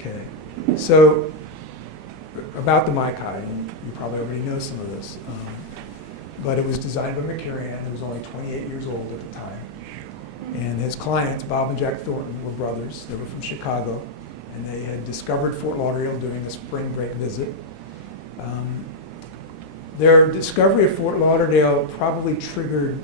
Okay, so about the Maikai, you probably already know some of this, but it was designed by McKirahan, who was only 28 years old at the time. And his clients, Bob and Jack Thornton, were brothers. They were from Chicago, and they had discovered Fort Lauderdale during a spring break visit. Their discovery of Fort Lauderdale probably triggered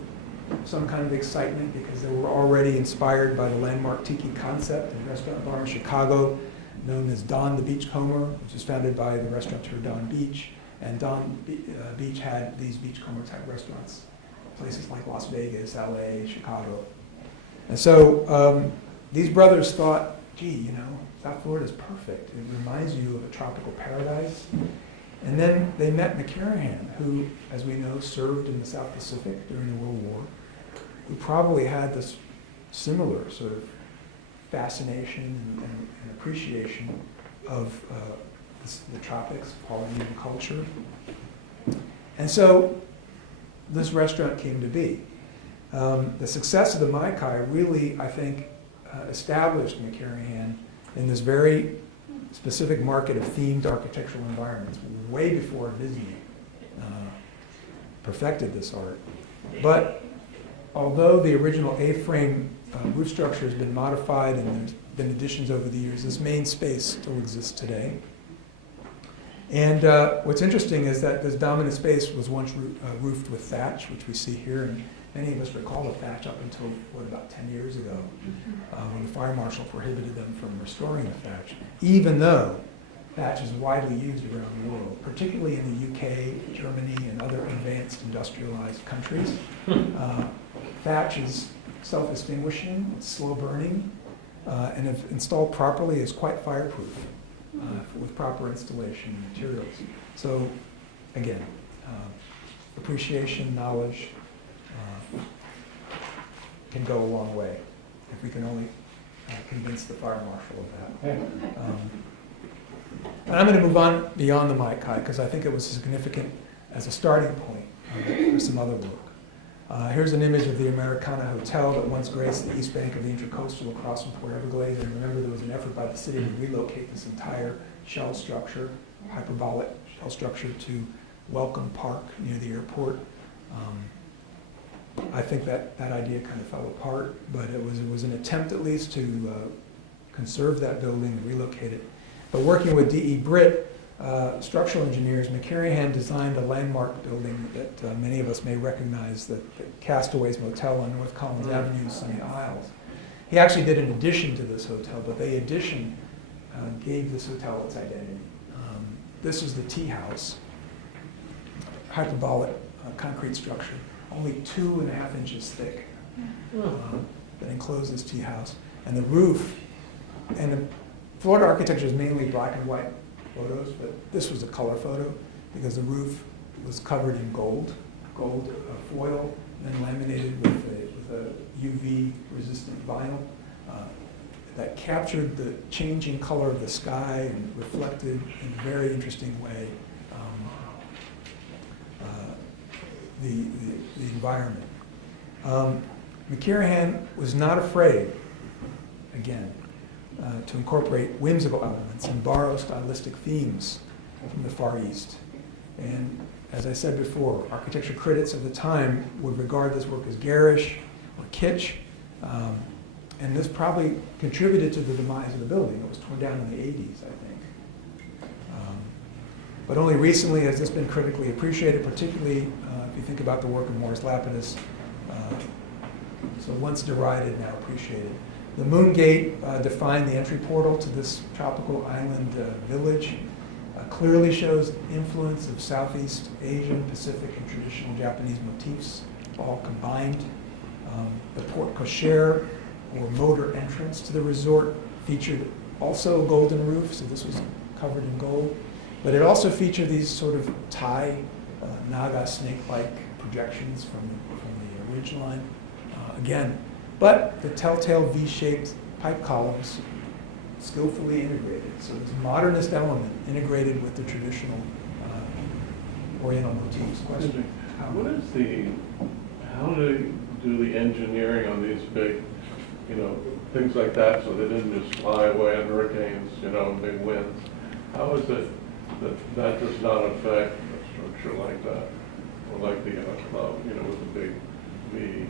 some kind of excitement because they were already inspired by the landmark tiki concept in a restaurant bar in Chicago known as Don the Beachcomber, which was founded by the restaurateur Don Beach. And Don Beach had these beachcomber type restaurants, places like Las Vegas, LA, Chicago. And so these brothers thought, gee, you know, South Florida is perfect. It reminds you of a tropical paradise. And then they met McKirahan, who, as we know, served in the South Pacific during the World War, who probably had this similar sort of fascination and appreciation of the tropics, Polynesian culture. And so this restaurant came to be. The success of the Maikai really, I think, established McKirahan in this very specific market of themed architectural environments, way before Disney perfected this art. But although the original A-frame roof structure has been modified and there's been additions over the years, this main space still exists today. And what's interesting is that this dominant space was once roofed with thatch, which we see here, and many of us recall the thatch up until, about 10 years ago, when the fire marshal prohibited them from restoring the thatch, even though thatch is widely used around the world, particularly in the UK, Germany, and other advanced industrialized countries. Thatch is self-extinguishing, it's slow burning, and if installed properly is quite fireproof with proper installation and materials. So again, appreciation, knowledge can go a long way if we can only convince the fire marshal of that. And I'm going to move on beyond the Maikai because I think it was significant as a starting point for some other work. Here's an image of the Americana Hotel that once graced the east bank of the Intracoastal across from Port Everglades. And remember, there was an effort by the city to relocate this entire shell structure, hyperbolic shell structure, to Welcome Park near the airport. I think that idea kind of fell apart, but it was an attempt at least to conserve that building and relocate it. But working with D.E. Britt, structural engineers, McKirahan designed a landmark building that many of us may recognize, the Castaways Motel on North Collins Avenue, Sunny Isles. He actually did an addition to this hotel, but the addition gave this hotel its identity. This is the tea house, hyperbolic concrete structure, only 2.5 inches thick, that enclosed this tea house. And the roof, and the Florida architecture is mainly black and white photos, but this was a color photo because the roof was covered in gold foil, then laminated with a UV resistant vinyl that captured the changing color of the sky and reflected in a very interesting way the environment. McKirahan was not afraid, again, to incorporate whimsical elements and borrow stylistic themes from the Far East. And as I said before, architecture critics of the time would regard this work as garish or kitsch, and this probably contributed to the demise of the building. It was torn down in the 80s, I think. But only recently has this been critically appreciated, particularly if you think about the work of Morris Lapidus. So once derided, now appreciated. The Moon Gate defined the entry portal to this tropical island village. Clearly shows influence of Southeast Asian, Pacific, and traditional Japanese motifs, all combined. The porte cochere, or motor entrance to the resort, featured also a golden roof, so this was covered in gold. But it also featured these sort of Thai, Naga snake-like projections from the ridge line. Again, but the telltale V-shaped pipe columns skillfully integrated. So this modernist element integrated with the traditional Oriental motifs. Question? How do you do the engineering on these big, things like that, so they didn't just fly away in hurricanes, you know, and big winds. How is it that that does not affect a structure like that, or like the club, you know, with the big V?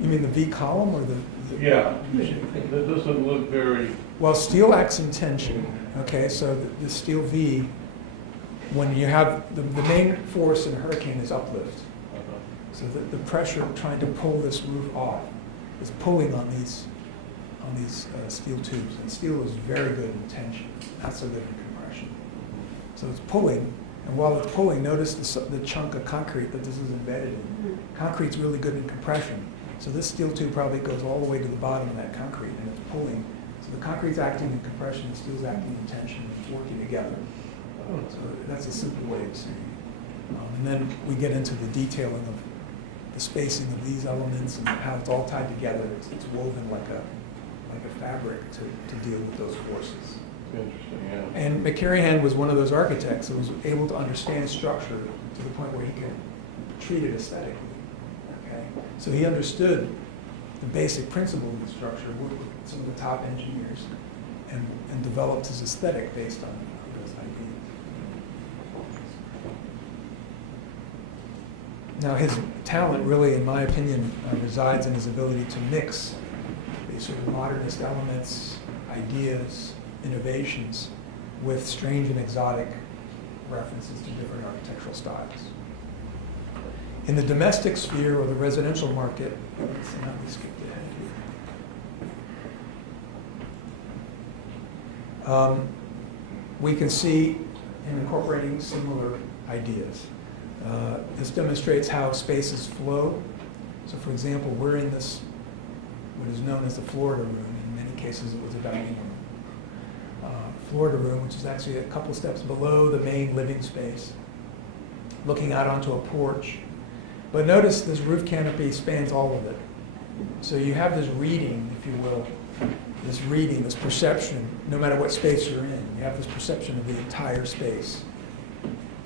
You mean the V column or the Yeah, that doesn't look very. Well, steel acts in tension, okay, so the steel V, when you have, the main force in a hurricane is uplift. So the pressure trying to pull this roof off is pulling on these steel tubes. And steel is very good in tension, not so good in compression. So it's pulling, and while it's pulling, notice the chunk of concrete that this is embedded in. Concrete's really good in compression. So this steel tube probably goes all the way to the bottom of that concrete, and it's pulling. So the concrete's acting in compression, the steel's acting in tension, and it's working together. So that's a simple way of saying it. And then we get into the detailing of the spacing of these elements and how it's all tied together. It's woven like a fabric to deal with those forces. Interesting, yeah. And McKirahan was one of those architects that was able to understand structure to the point where he could treat it aesthetically. Okay? So he understood the basic principle of the structure, worked with some of the top engineers, and developed his aesthetic based on those ideas. Now his talent really, in my opinion, resides in his ability to mix these sort of modernist elements, ideas, innovations, with strange and exotic references to different architectural styles. In the domestic sphere or the residential market, let's see, let me skip ahead here. We can see him incorporating similar ideas. This demonstrates how spaces flow. So for example, we're in this, what is known as the Florida room. In many cases it was a dining room. Florida room, which is actually a couple steps below the main living space, looking out onto a porch. But notice this roof canopy spans all of it. So you have this reading, if you will, this reading, this perception, no matter what space you're in. You have this perception of the entire space.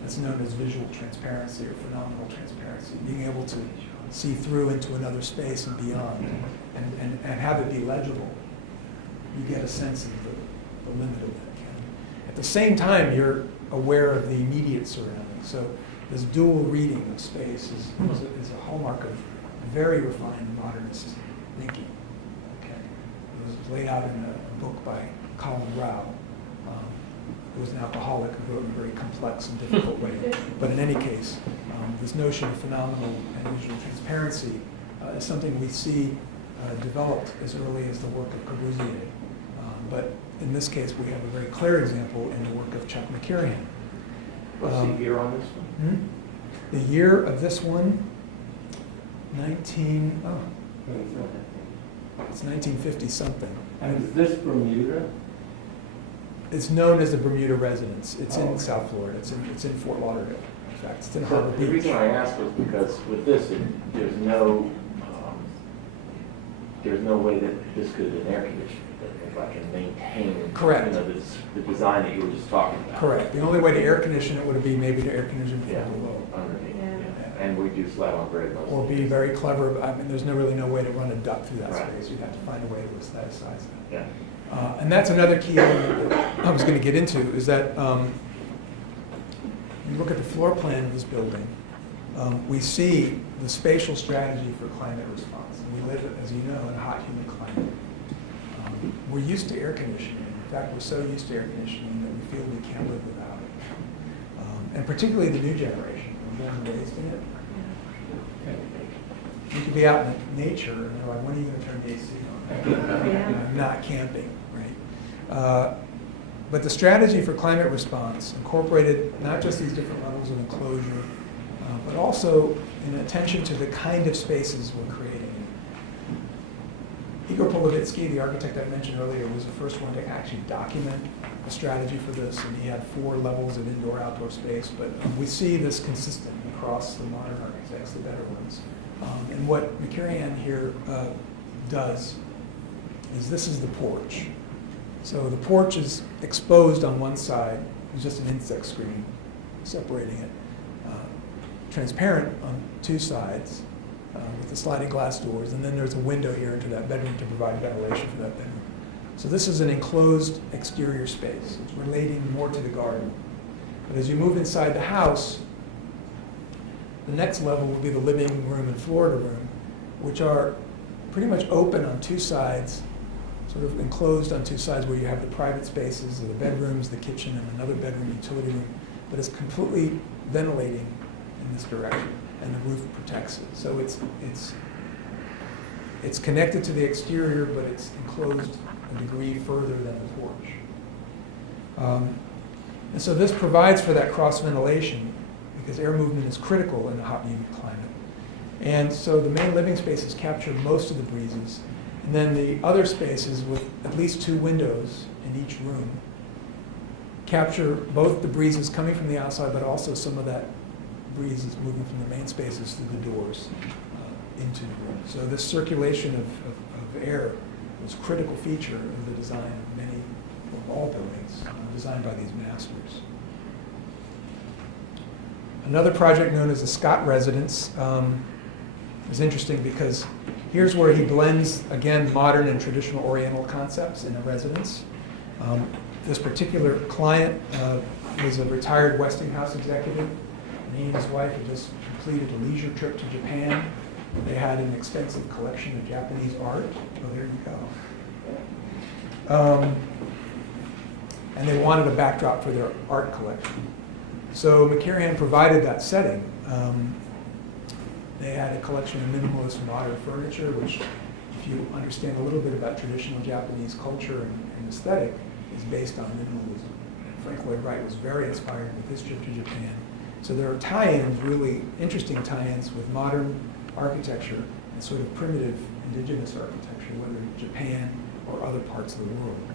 That's known as visual transparency or phenomenal transparency, being able to see through into another space and beyond, and have it be legible. You get a sense of the limit of that. At the same time, you're aware of the immediate surroundings. So this dual reading of space is a hallmark of very refined modernist thinking. Okay? It was laid out in a book by Colin Rao, who was an alcoholic who wrote in a very complex and difficult way. But in any case, this notion of phenomenal and visual transparency is something we see developed as early as the work of Corbusier. But in this case, we have a very clear example in the work of Chuck McKirahan. What's the year on this one? The year of this one, it's 1950 something. And is this Bermuda? It's known as the Bermuda Residence. It's in South Florida. It's in Fort Lauderdale. In fact, it's in Harbor Beach. The reason I asked was because with this, there's no way that this could have been air conditioned. If I can maintain, Correct. The design that you were just talking about. Correct. The only way to air condition it would be maybe to air condition from below. Underneath. Yeah. And we do slab on grade most. Or be very clever. I mean, there's really no way to run a duct through that Right. space. You'd have to find a way to aestheticize that. Yeah. And that's another key element that I was going to get into, is that you look at the floor plan of this building, we see the spatial strategy for climate response. And we live, as you know, in a hot, humid climate. We're used to air conditioning. In fact, we're so used to air conditioning that we feel we can't live without it. And particularly the new generation, we're born and raised in it. You could be out in nature, and they're like, when are you going to turn the AC on? I'm not camping, right? But the strategy for climate response incorporated not just these different levels of enclosure, but also in attention to the kind of spaces we're creating. Igor Polovitsky, the architect I mentioned earlier, was the first one to actually document a strategy for this, and he had 4 levels of indoor-outdoor space, but we see this consistent across the modern architects, the better ones. And what McKirahan here does is this is the porch. So the porch is exposed on one side, there's just an insect screen separating it. Transparent on 2 sides, with the sliding glass doors, and then there's a window here into that bedroom to provide ventilation for that bedroom. So this is an enclosed exterior space. It's relating more to the garden. But as you move inside the house, the next level will be the living room and Florida room, which are pretty much open on two sides, sort of enclosed on two sides where you have the private spaces, the bedrooms, the kitchen, and another bedroom, utility room. But it's completely ventilating in this direction, and the roof protects it. So it's connected to the exterior, but it's enclosed a degree further than the porch. And so this provides for that cross ventilation because air movement is critical in a hot, humid climate. And so the main living spaces capture most of the breezes, and then the other spaces with at least 2 windows in each room capture both the breezes coming from the outside, but also some of that breeze is moving from the main spaces through the doors into the room. So this circulation of air was a critical feature of the design of many, of all buildings designed by these masters. Another project known as the Scott Residence is interesting because here's where he blends, again, modern and traditional Oriental concepts in a residence. This particular client was a retired Westinghouse executive, and he and his wife had just completed a leisure trip to Japan. They had an extensive collection of Japanese art. Oh, there you go. And they wanted a backdrop for their art collection. So McKirahan provided that setting. They had a collection of minimalist modern furniture, which, if you understand a little bit about traditional Japanese culture and aesthetic, is based on minimalism. And Frank Lloyd Wright was very inspired with his trip to Japan. So there are tie-ins, really interesting tie-ins with modern architecture and sort of primitive indigenous architecture, whether Japan or other parts of the world.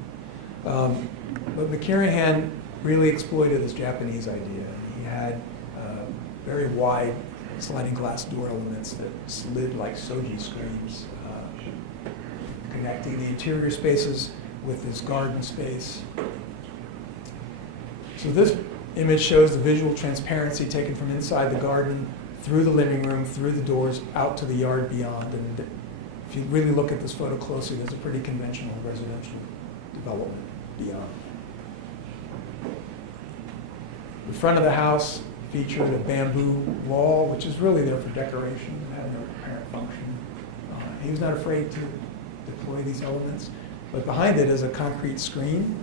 But McKirahan really exploited this Japanese idea. He had very wide sliding glass door elements that slid like soji screens, connecting the interior spaces with this garden space. So this image shows the visual transparency taken from inside the garden, through the living room, through the doors, out to the yard beyond. And if you really look at this photo closely, there's a pretty conventional residential development beyond. The front of the house featured a bamboo wall, which is really there for decoration. It had no apparent function. He was not afraid to deploy these elements. But behind it is a concrete screen,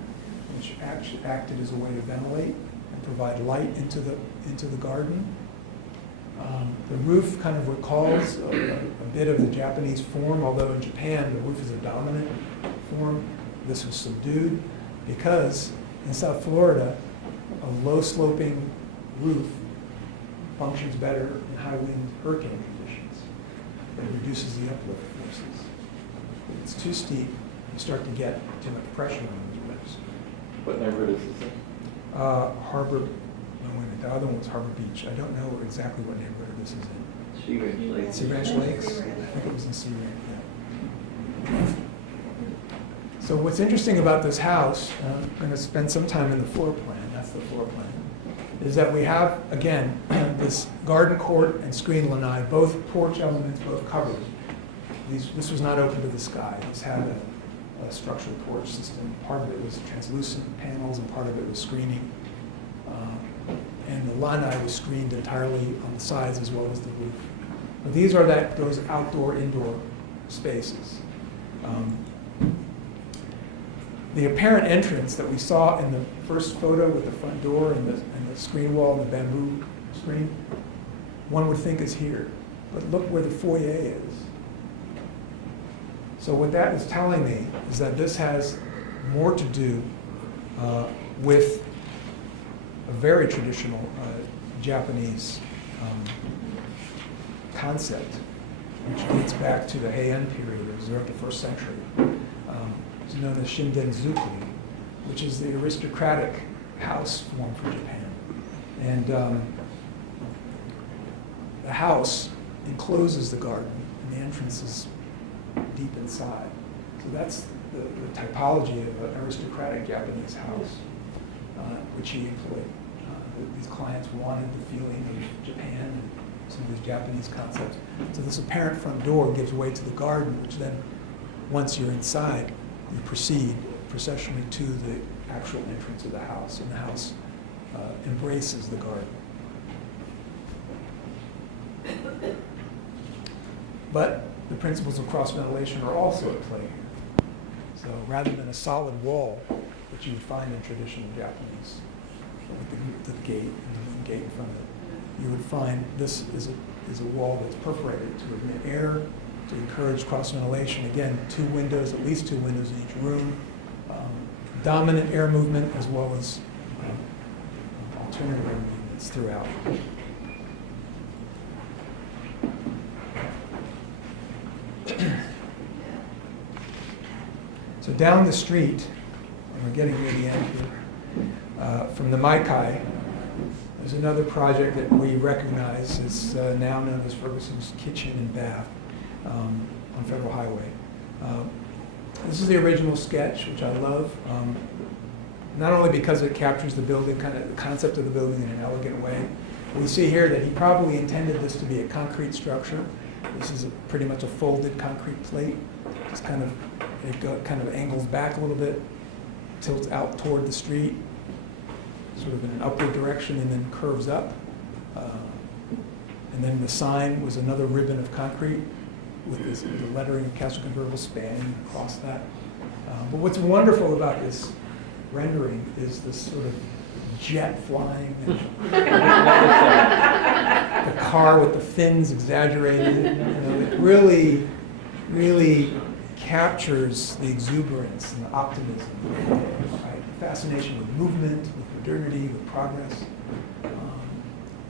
which acted as a way to ventilate and provide light into the garden. The roof kind of recalls a bit of the Japanese form, although in Japan the roof is a dominant form. This was subdued because in South Florida, a low-sloping roof functions better in high-wind hurricane conditions. It reduces the uplift forces. If it's too steep, you start to get too much pressure on those roofs. What neighborhood is this in? Harbor, no, wait a minute, the other one was Harbor Beach. I don't know exactly what neighborhood this is in. Sea Ranch Lakes. Sea Ranch Lakes? I think it was in Sea Ranch, yeah. So what's interesting about this house, I'm going to spend some time in the floor plan, that's the floor plan, is that we have, again, this garden court and screen lanai, both porch elements, both covered. This was not open to the sky. This had a structural porch system. Part of it was translucent panels and part of it was screening. And the lanai was screened entirely on the sides as well as the roof. But these are those outdoor-indoor spaces. The apparent entrance that we saw in the first photo with the front door and the screen wall and the bamboo screen, one would think is here. But look where the foyer is. So what that is telling me is that this has more to do with a very traditional Japanese concept, which dates back to the Heian period, it was throughout the 1st century. It's known as Shindenzuku, which is the aristocratic house form for Japan. And the house encloses the garden, and the entrance is deep inside. So that's the typology of an aristocratic Japanese house, which he employed. These clients wanted the feeling of Japan, some of these Japanese concepts. So this apparent front door gives way to the garden, which then, once you're inside, you proceed processionally to the actual entrance of the house, and the house embraces the garden. But the principles of cross-ventilation are also at play here. So rather than a solid wall, which you would find in traditional Japanese, with the gate and the main gate in front of it, you would find this is a wall that's perforated to admit air, to encourage cross-ventilation. Again, two windows, at least two windows in each room. Dominant air movement as well as alternative air movements throughout. So down the street, and we're getting near the end here, from the Maikai, there's another project that we recognize is now known as Ferguson's Kitchen and Bath on Federal Highway. This is the original sketch, which I love, not only because it captures the building, kind of the concept of the building in an elegant way. We see here that he probably intended this to be a concrete structure. This is pretty much a folded concrete plate. It's kind of angles back a little bit, tilts out toward the street, sort of in an upward direction, and then curves up. And then the sign was another ribbon of concrete with the lettering of Castle Convertible spanning across that. But what's wonderful about this rendering is this sort of jet flying, the car with the fins exaggerated. It really, really captures the exuberance and the optimism, right? The fascination with movement, with modernity, with progress.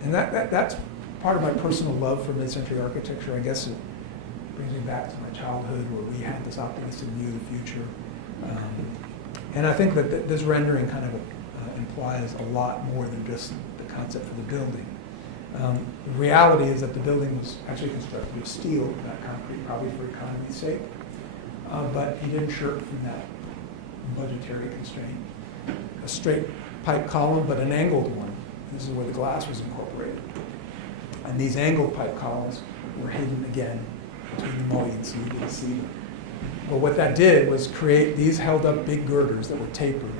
And that's part of my personal love for mid-century architecture. I guess it brings me back to my childhood where we had this optimistic view of the future. And I think that this rendering kind of implies a lot more than just the concept for the building. The reality is that the building was actually constructed of steel, not concrete, probably for economy's sake. But he didn't shirk from that budgetary constraint. A straight pipe column, but an angled one. This is where the glass was incorporated. And these angled pipe columns were hidden again between the mullions, so you didn't see them. But what that did was create, these held up big girders that were tapered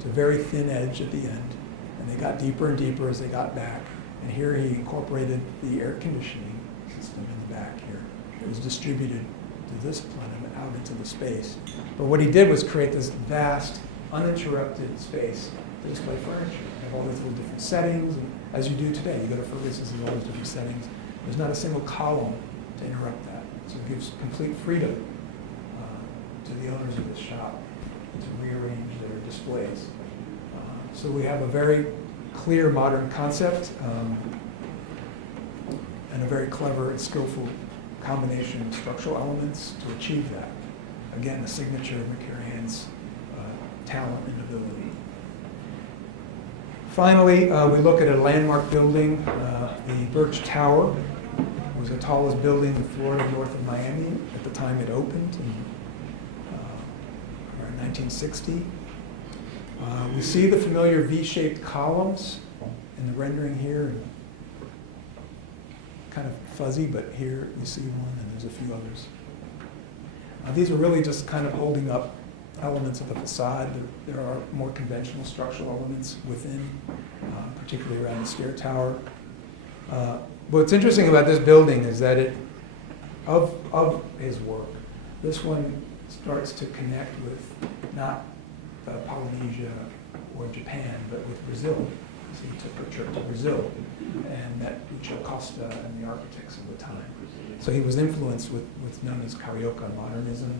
to a very thin edge at the end. And they got deeper and deeper as they got back. And here he incorporated the air conditioning system in the back here. It was distributed to this plenum and out into the space. But what he did was create this vast, uninterrupted space to display furniture. You have all these little different settings, and as you do today, you go to Ferguson's and all those different settings. There's not a single column to interrupt that. So it gives complete freedom to the owners of this shop to rearrange their displays. So we have a very clear modern concept and a very clever and skillful combination of structural elements to achieve that. Again, a signature of McKirahan's talent and ability. Finally, we look at a landmark building. The Birch Tower was the tallest building in Florida north of Miami at the time it opened in around 1960. We see the familiar V-shaped columns in the rendering here. Kind of fuzzy, but here you see one, and there's a few others. These are really just kind of holding up elements of the facade. There are more conventional structural elements within, particularly around the stair tower. What's interesting about this building is that of his work, this one starts to connect with not Polynesia or Japan, but with Brazil. So he took a trip to Brazil and met Lucio Costa and the architects of the time. So he was influenced with what's known as Carioca modernism,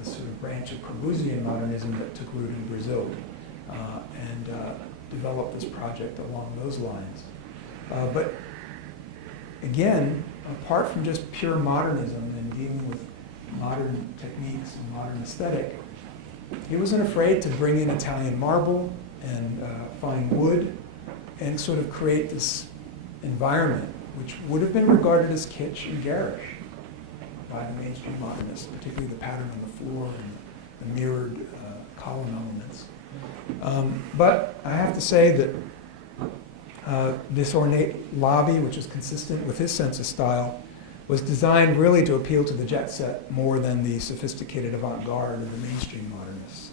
this sort of branch of Corbusian modernism that took root in Brazil, and developed this project along those lines. But again, apart from just pure modernism and dealing with modern techniques and modern aesthetic, he wasn't afraid to bring in Italian marble and fine wood and sort of create this environment which would have been regarded as kitsch and garish by the mainstream modernists, particularly the pattern on the floor and the mirrored column elements. But I have to say that This ornate lobby, which is consistent with his sense of style, was designed really to appeal to the jet set more than the sophisticated avant-garde or the mainstream modernists.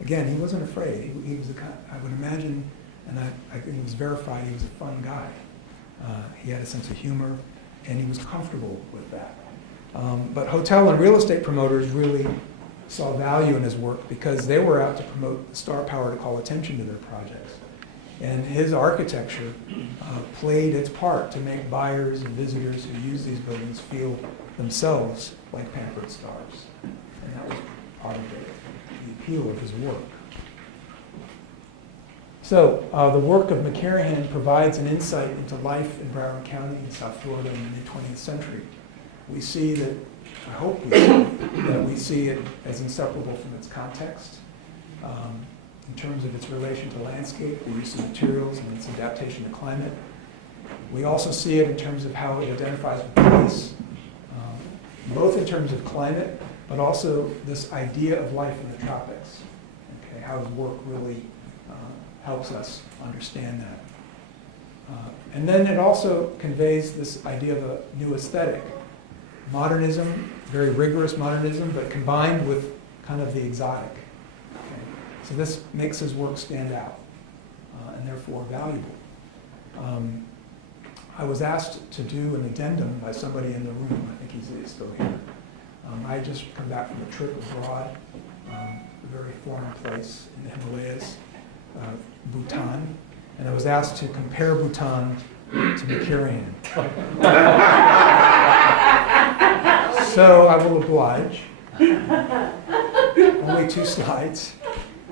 Again, he wasn't afraid. He was the kind, I would imagine, and I think it was verified, he was a fun guy. He had a sense of humor, and he was comfortable with that. But hotel and real estate promoters really saw value in his work because they were out to promote the star power to call attention to their projects. And his architecture played its part to make buyers and visitors who use these buildings feel themselves like pampered stars. And that was part of the appeal of his work. So the work of McKirahan provides an insight into life in Broward County in South Florida in the mid-20th century. We see that, I hope we see it as inseparable from its context, in terms of its relation to landscape, the use of materials, and its adaptation to climate. We also see it in terms of how it identifies with place, both in terms of climate, but also this idea of life in the tropics, okay, how his work really helps us understand that. And then it also conveys this idea of a new aesthetic. Modernism, very rigorous modernism, but combined with kind of the exotic. Okay? So this makes his work stand out and therefore valuable. I was asked to do an addendum by somebody in the room. I think he's still here. I had just come back from a trip abroad, a very foreign place in the Himalayas, Bhutan, and I was asked to compare Bhutan to McKirahan. So I will oblige. Only 2 slides.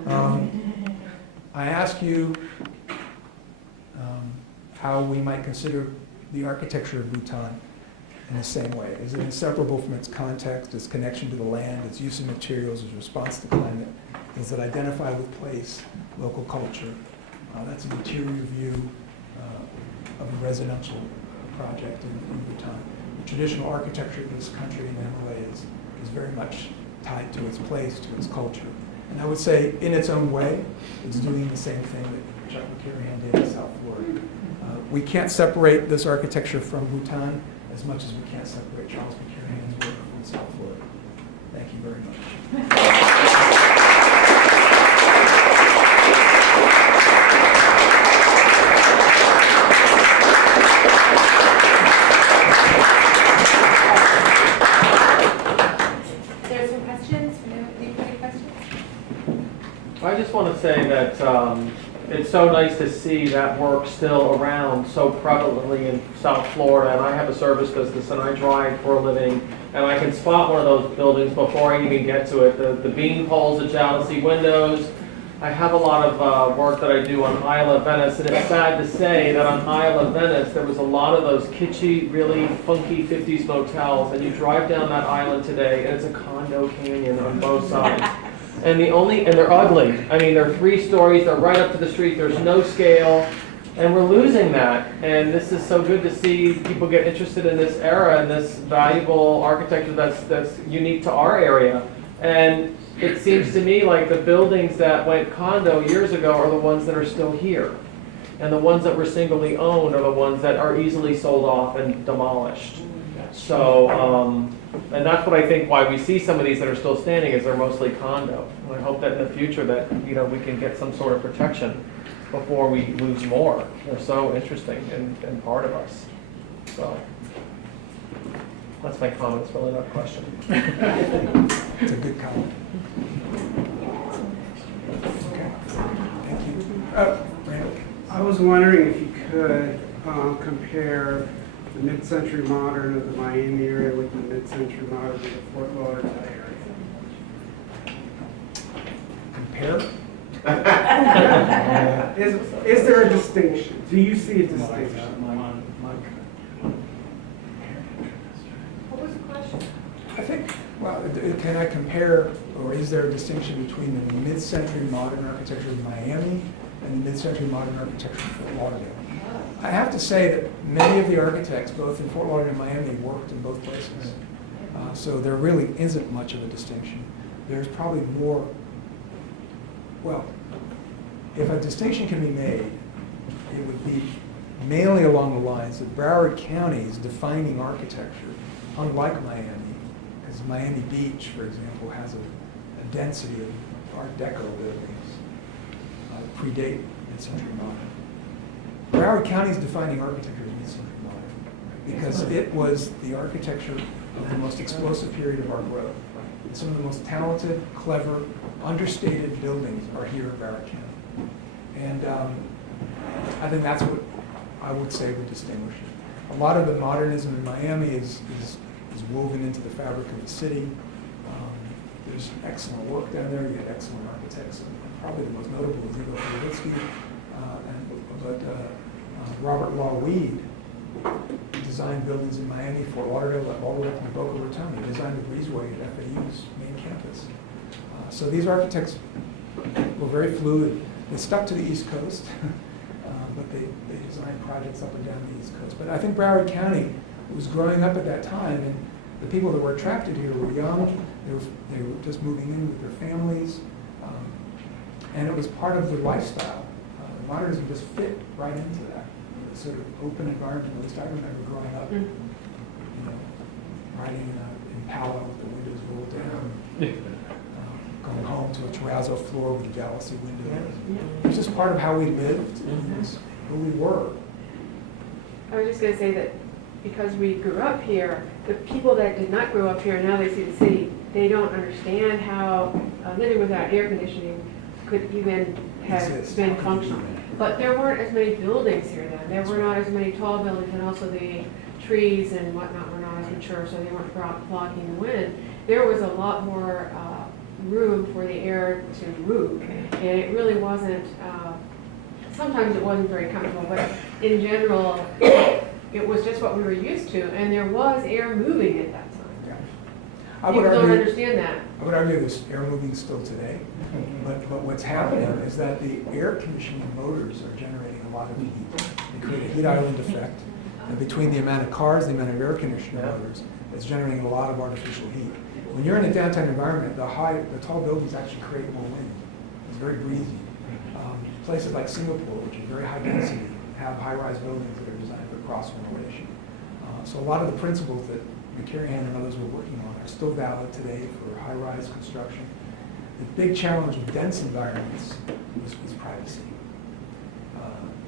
I ask you how we might consider the architecture of Bhutan in the same way. Is it inseparable from its context, its connection to the land, its use of materials, its response to climate? Does it identify with place, local culture? That's an interior view of a residential project in Bhutan. The traditional architecture of this country in the Himalayas is very much tied to its place, to its culture. And I would say, in its own way, it's doing the same thing that Chuck McKirahan did in South Florida. We can't separate this architecture from Bhutan as much as we can't separate Charles McKirahan's work from South Florida. Thank you very much. There's some questions. Any questions? I just want to say that it's so nice to see that work still around so prevalently in South Florida. And I have a service business and I drive for a living, and I can spot one of those buildings before I even get to it. The bean poles, the jalousie windows. I have a lot of work that I do on Isle of Venice, and it's sad to say that on Isle of Venice there was a lot of those kitschy, really funky 50s motels, and you drive down that island today and it's a condo canyon on both sides. And they're ugly. I mean, they're 3 stories, they're right up to the street, there's no scale, and we're losing that. And this is so good to see people get interested in this era and this valuable architecture that's unique to our area. And it seems to me like the buildings that went condo years ago are the ones that are still here. And the ones that were singly owned are the ones that are easily sold off and demolished. So, and that's what I think why we see some of these that are still standing is they're mostly condo. And I hope that in the future that, we can get some sort of protection before we lose more. They're so interesting and part of us. So, that's my comment, it's really not a question. It's a good comment. Okay. Thank you. Randall. I was wondering if you could compare the mid-century modern of the Miami area with the mid-century modern of the Fort Lauderdale area. Compare? Is there a distinction? Do you see a distinction? What was the question? I think, well, can I compare, or is there a distinction between the mid-century modern architecture of Miami and the mid-century modern architecture of Fort Lauderdale? I have to say that many of the architects, both in Fort Lauderdale and Miami, worked in both places. So there really isn't much of a distinction. There's probably more, well, if a distinction can be made, it would be mainly along the lines that Broward County is defining architecture, unlike Miami, because Miami Beach, for example, has a density of Art Deco buildings, predate mid-century modern. Broward County is defining architecture as mid-century modern because it was the architecture of the most explosive period of our growth. And some of the most talented, clever, understated buildings are here in Broward County. And I think that's what I would say would distinguish it. A lot of the modernism in Miami is woven into the fabric of the city. There's excellent work down there. You had excellent architects. And probably the most notable is Igor Levitsky, but Robert Law Weed designed buildings in Miami, Fort Lauderdale, all the way up to Boca Raton. He designed the breezeway at FAU's main campus. So these architects were very fluid. They stuck to the East Coast, but they designed projects up and down the East Coast. But I think Broward County was growing up at that time, and the people that were attracted here were young. They were just moving in with their families, and it was part of their lifestyle. Modernism just fit right into that sort of open environment. At least I remember growing up, you know, riding in an Impala with the windows rolled down, going home to a terrazzo floor with a jalousie window. It was just part of how we lived, and it was who we were. I was just going to say that because we grew up here, the people that did not grow up here, now they see the city, they don't understand how living without air conditioning could even have been functional. But there weren't as many buildings here then. There were not as many tall buildings, and also the trees and whatnot were not as mature, so they weren't blocking the wind. There was a lot more room for the air to move, and it really wasn't, sometimes it wasn't very comfortable, but in general, it was just what we were used to, and there was air moving at that time. I People would don't argue, understand that. I would argue there's air moving still today, but what's happening is that the air conditioning motors are generating a lot of heat. They create a heat island effect, and between the amount of cars, the amount of air conditioning motors, it's generating a lot of artificial heat. When you're in a downtown environment, the tall buildings actually create more wind. It's very breezy. Places like Singapore, which are very high density, have high-rise buildings that are designed for cross-ventilation. So a lot of the principles that McKirahan and others were working on are still valid today for high-rise construction. The big challenge with dense environments was privacy.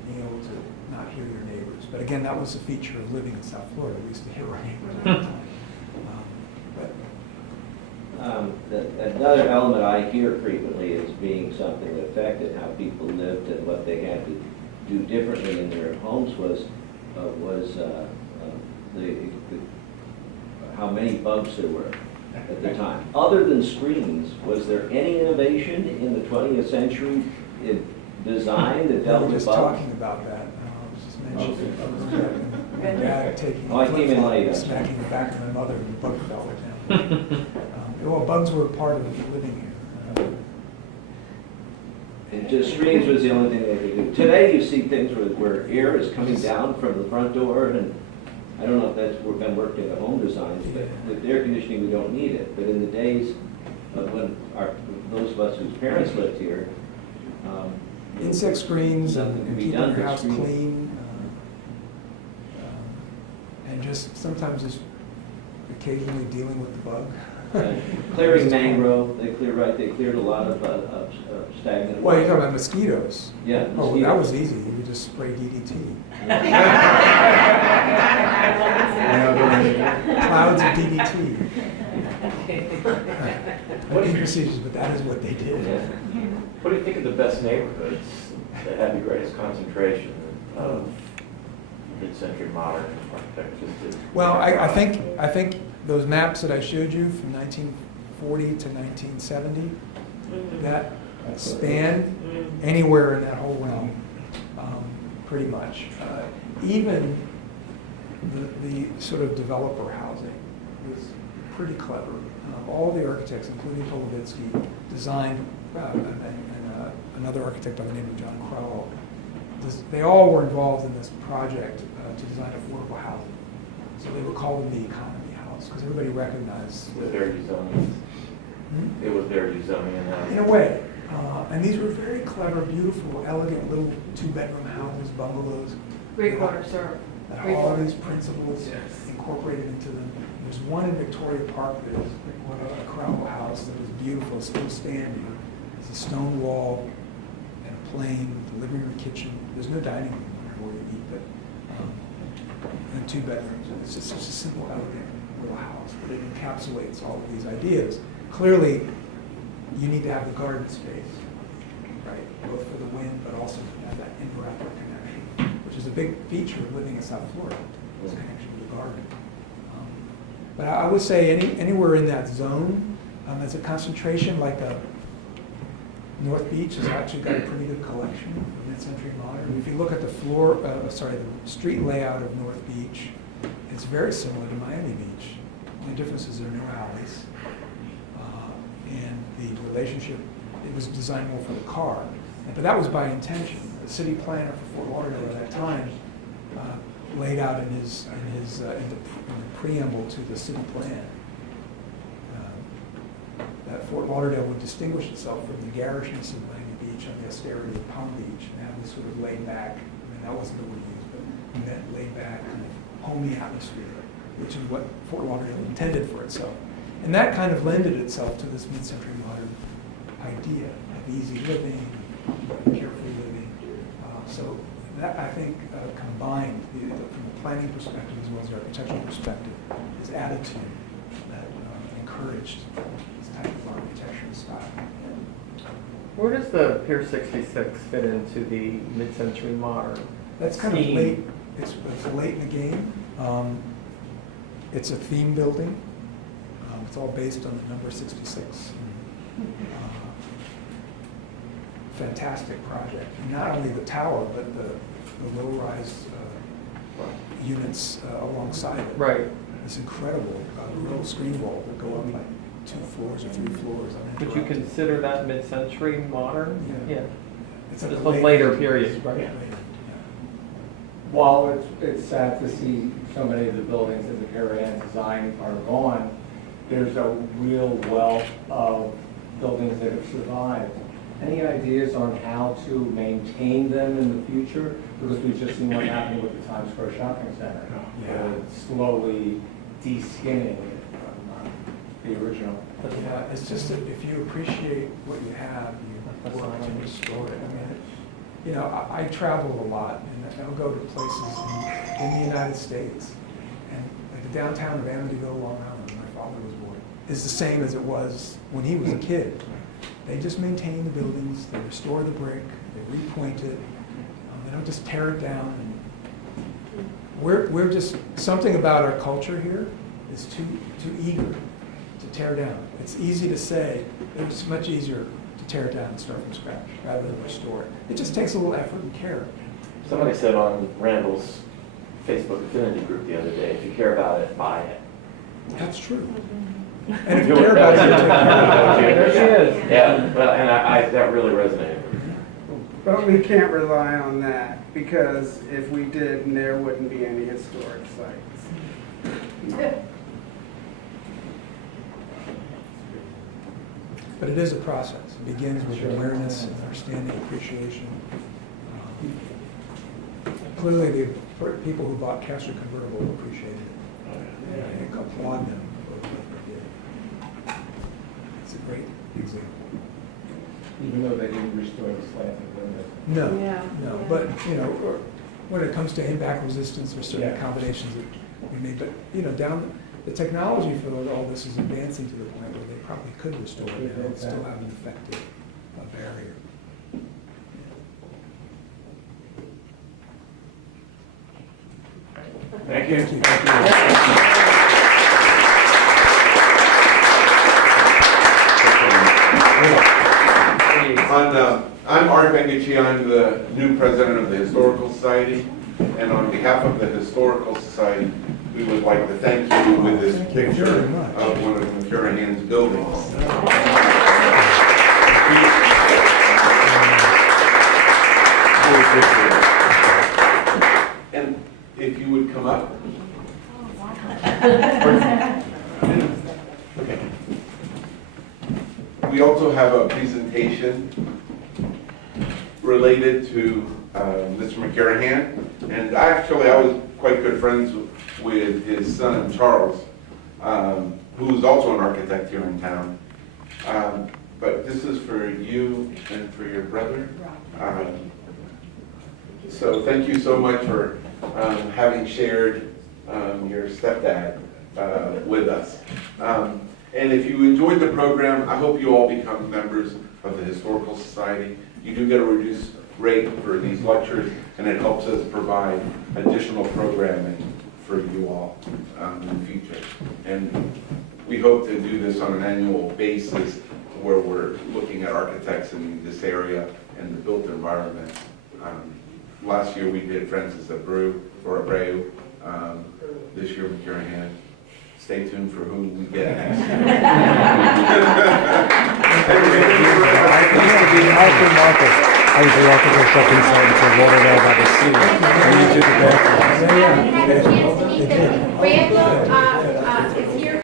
Being able to not hear your neighbors. But again, that was a feature of living in South Florida. We used to hear our neighbors all the time. Another element I hear frequently as being something that affected how people lived and what they had to do differently in their homes was how many bugs there were at the time. Other than screens, was there any innovation in the 20th century in design that dealt We were with just bugs? talking about that. I was just mentioning my dad taking Oh, I came in late. and smacking the back of my mother and the bug fell down. Well, bugs were part of living here. And just screens was the only thing they could do. Today you see things where air is coming down from the front door, and I don't know if that's been worked in the home designs, but with air conditioning we don't need it. But in the days of when those of us whose parents lived here, Insect screens Something and can be keeping done your with house screens. clean. And just sometimes just occasionally dealing with the bug. clearing mangrove, they cleared a lot of stagnant. Well, you're talking about mosquitoes. Yeah. Oh, that was easy. You would just spray DDT. Clouds of DDT. Cooking procedures, but that is what they did. Yeah. What do you think of the best neighborhoods that have the greatest concentration of mid-century modern architecture? Well, I think those maps that I showed you from 1940 to 1970, that span anywhere in that whole realm, pretty much. Even the sort of developer housing was pretty clever. All the architects, including Levitsky, designed, and another architect by the name of John Crowell, they all were involved in this project to design affordable housing. So they would call them the economy house, because everybody recognized It was very zoning. It was very zoning in a way. And these were very clever, beautiful, elegant little 2-bedroom houses, bungalows. Great water serve. that have Great all water. these principles incorporated into them. There's one in Victoria Park that is a Crowell house that is beautiful, still standing. It's a stone wall and a plane, the living room, kitchen. There's no dining room where you eat, but and 2 bedrooms. And it's just such a simple, elegant little house, but it encapsulates all of these ideas. Clearly, you need to have the garden space, right? Both for the wind, but also to have that indoor-outdoor connection, which is a big feature of living in South Florida, this connection to the garden. But I would say anywhere in that zone, as a concentration, like North Beach has actually got a pretty good collection of mid-century modern. If you look at the the street layout of North Beach, it's very similar to Miami Beach. The only difference is there are no alleys. And the relationship, it was designed more for the car. But that was by intention. The city planner for Fort Lauderdale at that time laid out in the preamble to the city plan that Fort Lauderdale would distinguish itself from the garishness of Miami Beach and the austerity of Palm Beach, and have this sort of laid back, that wasn't the word used, but that laid back kind of homey atmosphere, which is what Fort Lauderdale intended for itself. And that kind of lended itself to this mid-century modern idea of easy living, carefree living. So that, I think, combined from a planning perspective as well as the architectural perspective, is attitude that encouraged this type of architecture and style. Where does the Pier 66 fit into the mid-century modern? That's kind of theme? late. It's late in the game. It's a theme building. It's all based on the number 66. Fantastic project. Not only the tower, but the low-rise units alongside it. Right. It's incredible. Little screen walls that go up like 2 floors or 3 floors. Would you consider that mid-century modern? Yeah. Yeah. It's Just like a later period, right? Yeah. While it's sad to see so many of the buildings that McKirahan designed are gone, there's a real wealth of buildings that have survived. Any ideas on how to maintain them in the future? Because we've just seen what happened with the Times Square Shopping Center. Yeah. Slowly de-skinning it from the original. Yeah, it's just that if you appreciate what you have, you work to restore it. I mean, you know, I travel a lot, and I'll go to places in the United States, and like the downtown of Amityville, Long Island, where my father was born, is the same as it was when he was a kid. They just maintain the buildings, they restore the brick, they repoint it, they don't just tear it down. And we're just, something about our culture here is too eager to tear down. It's easy to say, it's much easier to tear it down and start from scratch rather than restore it. It just takes a little effort and care. Somebody said on Randall's Facebook affinity group the other day, if you care about it, buy it. That's true. And if you care about it, you take care of it. There she is. Yeah, well, and I that really resonated with me. But we can't rely on that, because if we did, there wouldn't be any historic sites. But it is a process. It begins with awareness and understanding, appreciation. Clearly, the people who bought Castro Convertible appreciated it. And I applaud them for what they did. It's a great example. Even though they didn't restore the slanting windows. No, Yeah, no, yeah. but, you know, when it comes to impact resistance, there's certain Yeah. accommodations that we made. But, you know, the technology for all this is advancing to the point where they probably could restore it and still have an effective barrier. Thank you. Thank you. I'm Art Bengucci. I'm the new president of the Historical Society, and on behalf of the Historical Society, we would like to thank you with this Thank you picture very much. of one of McKirahan's buildings. And if you would come up. Okay. We also have a presentation related to Mr. McKirahan. And actually, I was quite good friends with his son, Charles, who's also an architect here in town. But this is for you and for your brother. So thank you so much for having shared your stepdad with us. And if you enjoyed the program, I hope you all become members of the Historical Society. You do get a reduced rate for these lectures, and it helps us provide additional programming for you all in the future. And we hope to do this on an annual basis where we're looking at architects in this area and the built environment. Last year we did Francis Abreu. This year McKirahan. Stay tuned for who we get next. Arthur Marcus. I was the architectural consultant for Lauderdale by the Sea. And you did the bathroom. Yeah, yeah. Brandon,